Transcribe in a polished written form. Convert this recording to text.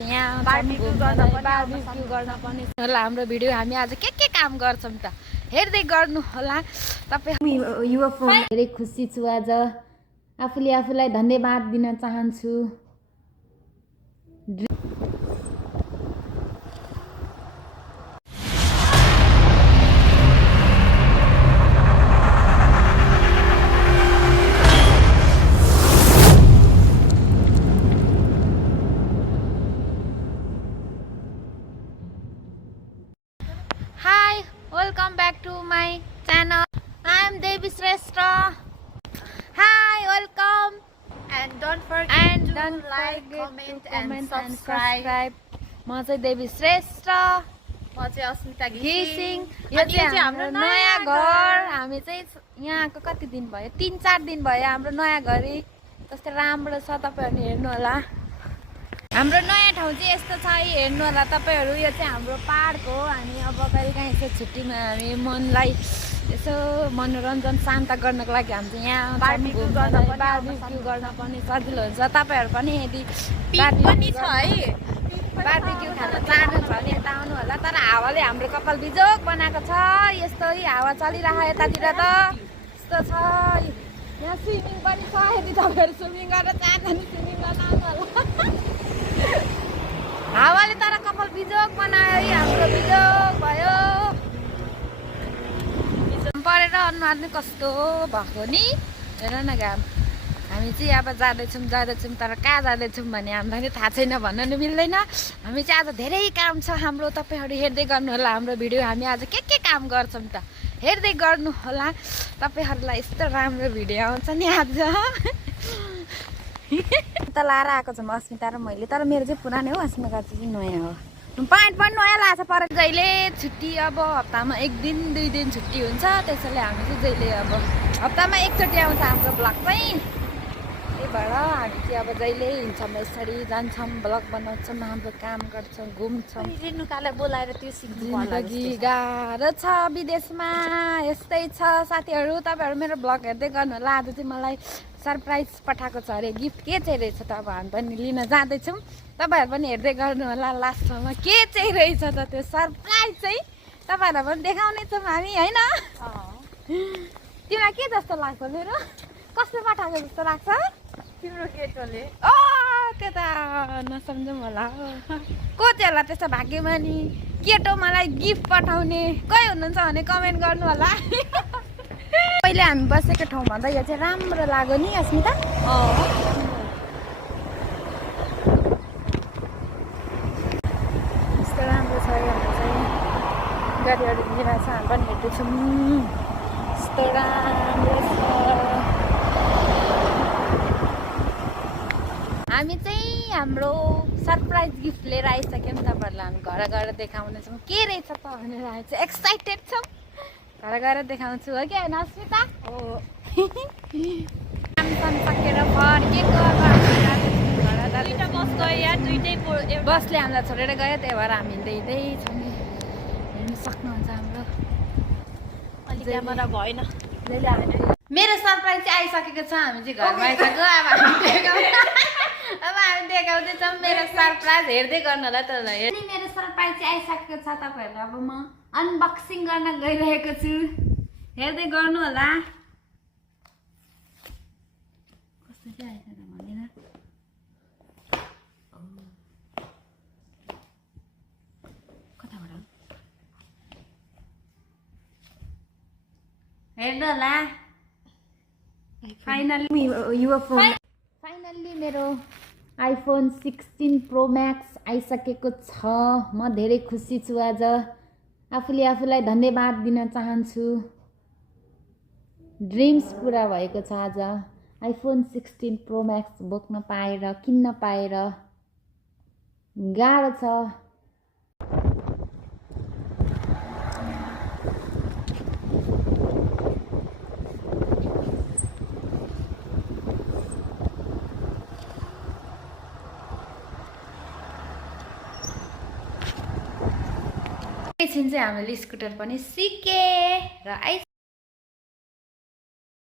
यहाँ बारबिक्यू गर्न पनि होला हाम्रो भिडियो। हामी आज के काम गर्छौं त हेर्दै गर्नु होला तपाई। युवा फोन धेरै खुसी छु आज। आफूले आफूलाई धन्यवाद दिन चाहन्छु। Welcome back to my channel. I am Devi Shrestha. Hi, welcome. And don't forget to like, comment and subscribe. म चाहिँ देवी श्रेष्ठ, म चाहिँ अस्मिता घिसिङ। यो चाहिँ हाम्रो नयाँ घर। हामी चाहिँ यहाँको कति दिन भयो, 3-4 दिन भयो हाम्रो नयाँ घर। कस्तो राम्रो छ, तपाईहरु हेर्नु होला। हाम्रो नयाँ ठाउँ चाहिँ यस्तो छ, हेर्नु होला तपाईहरु। यो चाहिँ हाम्रो पार्क हो। हामी अब कहिलेकाहीँ यसो छुट्टीमा हामी मनलाई यसो मनोरञ्जन शान्त गर्नको लागि हामी चाहिँ यहाँ बारबिक्यू गर्न पनि सजिलो हुन्छ। तपाईहरु पनि यदि पनि छ है, बारबिक्यू खान चाहनुहुन्छ भने यता आउनु होला। तर हावाले हाम्रो कपाल बिजोक बनाएको छ। यस्तै हावा चलिरहेको यतातिर त यस्तो छ। यहाँ स्विमिङ पनि छ। यदि तपाईहरु स्विमिङ गर्न चाहनुहुन्छ भने स्विमिङ गर्न आउनु होला। हावाले तर कपाल बिजोक बनायो, हाम्रो बिजोक भयो। परेर अनुहार नि कस्तो भएको नि, हेर न घाम। हामी चाहिँ अब जाँदैछौँ तर कहाँ जाँदैछौँ भने हामीलाई नि थाहा छैन, भन्न नि मिल्दैन। हामी चाहिँ आज धेरै काम छ हाम्रो। तपाईहरु हेर्दै गर्नु होला हाम्रो भिडियो। हामी आज के काम गर्छौं त हेर्दै गर्नु होला। तपाईहरुलाई यस्तो राम्रो भिडियो आउँछ नि आज। त लाएर आएको छ म अस्मिता र मैले। तर मेरो चाहिँ पुरानो हो, अस्मिता चाहिँ नयाँ हो। प्यान्ट पनि नयाँ लाछ पर जहिले छुट्टी। अब हप्तामा 1 दिन 2 दिन छुट्टी हुन्छ, त्यसैले हामी चाहिँ जहिले अब हप्तामा एकचोटि आउँछ हाम्रो ब्लग चाहिँ। त्यही भएर हामी चाहिँ अब जहिले हिँड्छौँ, यसरी जान्छौँ, ब्लग बनाउँछौँ, हाम्रो काम गर्छौँ, घुम्छौँ। रेणुकालाई बोलाएर त्यो सिक्नु जिन्दगी गाह्रो छ विदेशमा, यस्तै छ साथीहरु। तपाईहरु मेरो ब्लग हेर्दै गर्नु होला। आज चाहिँ मलाई सरप्राइज पठाएको छ अरे, गिफ्ट के चाहिँ रहेछ त अब हामी पनि लिन जाँदैछौँ। तपाईहरु पनि हेर्दै गर्नु होला। लास्टमा के चाहिँ रहेछ त त्यो सरप्राइज चाहिँ तपाईहरुलाई पनि देखाउने छौँ हामी, हैन? तिमीलाई के जस्तो लाग्छ मेरो? कसले पठाएको जस्तो लाग्छ तिम्रो केटोले? त्यो त नसम्झौँ होला। को चाहिँ होला त्यस्तो भाग्यमानी केटो मलाई गिफ्ट पठाउने? कोही हुनुहुन्छ भने कमेन्ट गर्नु होला। पहिले हामी बसेको ठाउँ भन्दा यो चाहिँ राम्रो लाग्यो नि अस्मिता। यस्तो राम्रो छ यो चाहिँ। गाडीहरू हिँडिरहेको छ, हामी पनि हेर्दैछौँ। यस्तो राम्रो छ। हामी चाहिँ हाम्रो सरप्राइज गिफ्ट लिएर आइसक्यौँ। तपाईँहरूलाई हामी घर गएर देखाउनेछौँ के रहेछ त भनेर। हामी चाहिँ एक्साइटेड छौँ। घर गएर देखाउँछु, हो कि होइन अस्मिता? काम सकेर फर्केको बसले हामीलाई छोडेर गयो। त्यही भएर हामी हिँड्दै छौँ। हेर्नु सक्नुहुन्छ हाम्रो। भएन। मेरो सरप्राइज चाहिँ आइसकेको छ। हामी चाहिँ घरमा आइसक्यो। अब हामी देखाउँदैछौँ मेरो सरप्राइज। हेर्दै गर्नु होला त। मेरो सरप्राइज चाहिँ आइसकेको छ। तपाईँहरूलाई अब म अनबक्सिङ गर्न गइरहेको छु, हेर्दै गर्नु होला। कस्तो चाहिँ आएछ त भन्दैन। कताबाट हेर्नु होला। फाइनल्ली मेरो आइफोन 16 प्रो म्याक्स आइसकेको छ। म धेरै खुसी छु आज। आफूले आफूलाई धन्यवाद दिन चाहन्छु। ड्रिम्स पुरा भएको छ आज। आइफोन 16 प्रो म्याक्स बोक्न पाएर, किन्न पाएर गाह्रो छ। एकछिन चाहिँ हामीले स्कुटर पनि सिके र